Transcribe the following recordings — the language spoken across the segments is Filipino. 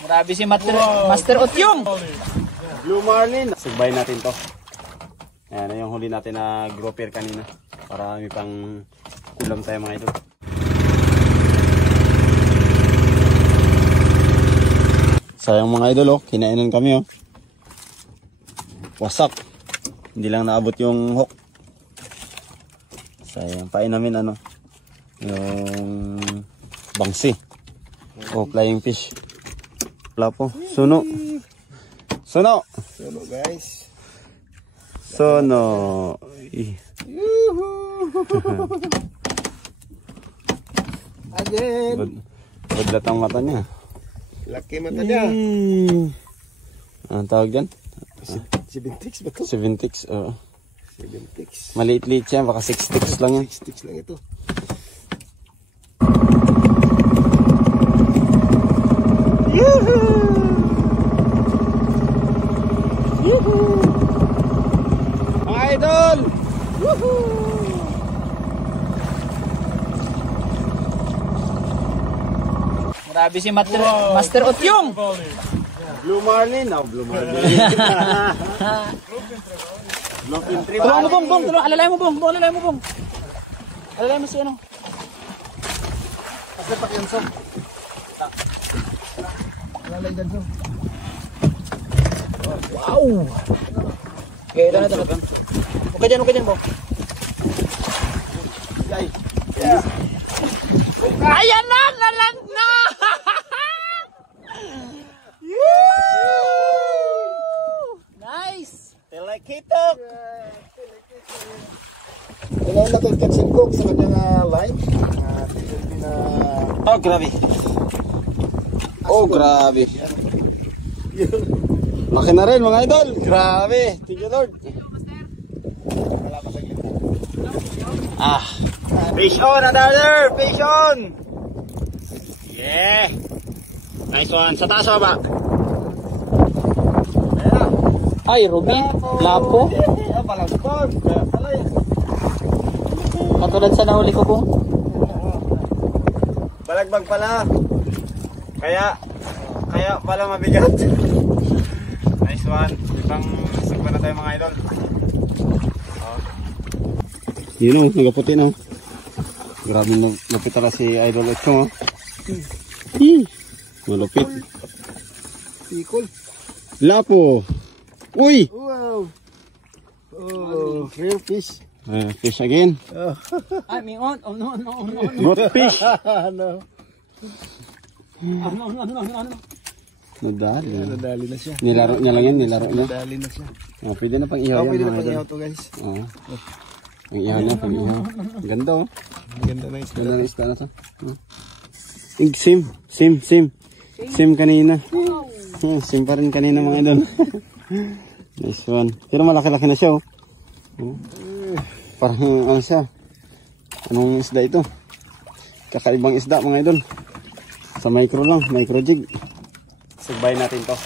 Grabe si Master Otyong. Blue Marlin. Sugbay natin to. Ayan, yung huli natin na grouper kanina. Para may pang ulam tayo mga idol. Sayang mga idol oh, kinainan kami oh. Wasak. Hindi lang naabot yung hook. Sayang, pain namin ano, yung bangsi. Oh, flying fish. Wala po. Suno. Suno. Suno guys. Suno. Again. Budlat ang mata niya. Laki mata niya. Anong tawag dyan? 7 ba ito? 7 ticks. 7 ticks. Maliit-liit siya. Baka 6 ticks lang yan. 6 ticks lang ito. Mga idol! Grabe si Master Otyong. Blue Marlin. Oh, Blue Marlin. Bluefin tree. Tulungan mo bong, tulungan. Alalay mo bong, alalay mo bong. Alalay mo si ano. Kasi pakyan sa. Alalay dyan sa. Wow. Okay, ito na. Okay dyan bong. Yeah. Ayan na, nalang na. Nice. Telekitok. Kailangan natin catch and cook sa kanyang line. Oh, grabe. Oh, grabe. Laki na rin mga idol. Grabe. Thank you Lord. Ah. Fish on, another. Fish on. Yeah. Nice one. Sa taas ba? Ay, Ruby. Lapo. Katulad sa nahuli ko bong. Balagbag pala. Kaya pala mabigat. Nice one. Ibang sagba na tayo mga idol. Yun o, nagaputi na. Grabe malupit tala si Idol Otyong. Malupit. Pikol. Lapo. Uy! Wow. Oh, real fish. Fish again. Ay, may on. Oh, no. Good fish. No. No. Nadali. Nadali na siya. Nilaro niya lang yan, nilaro niya. Nadali na siya. Oh, pwede na pang ihaw yan. Pwede na mga pang idol. ihaw to guys. Oo. Pang ihaw niya, pang ihaw. Ganda oh. Ganda na isda. Ganda na isda na to. Sim kanina. Sim pa rin kanina mga idol. Nice one. Pero malaki-laki na siya oh. Parang ano siya. Anong isda ito? Kakaibang isda mga idol. Sa micro lang, micro jig. Sugbay natin to.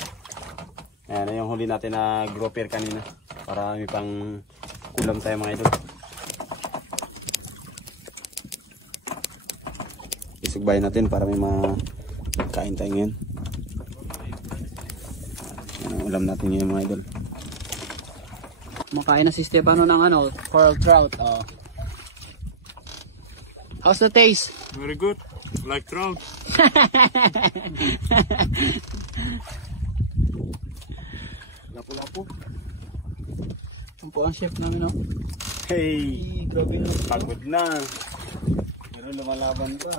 Ayan yung huli natin na grouper kanina. Para may pang ulam tayo mga idol. Isugbay natin para may makain tayo ngayon. Ayan, ulam natin ngayon mga idol. Makain na si Stefano ng ano, coral trout. Oh. How's the taste? Very good, like trout. Lapo-lapo. Ito po ang chef namin, oh. Hey! Grabe na. Pagod na. Pero lumalaban pa.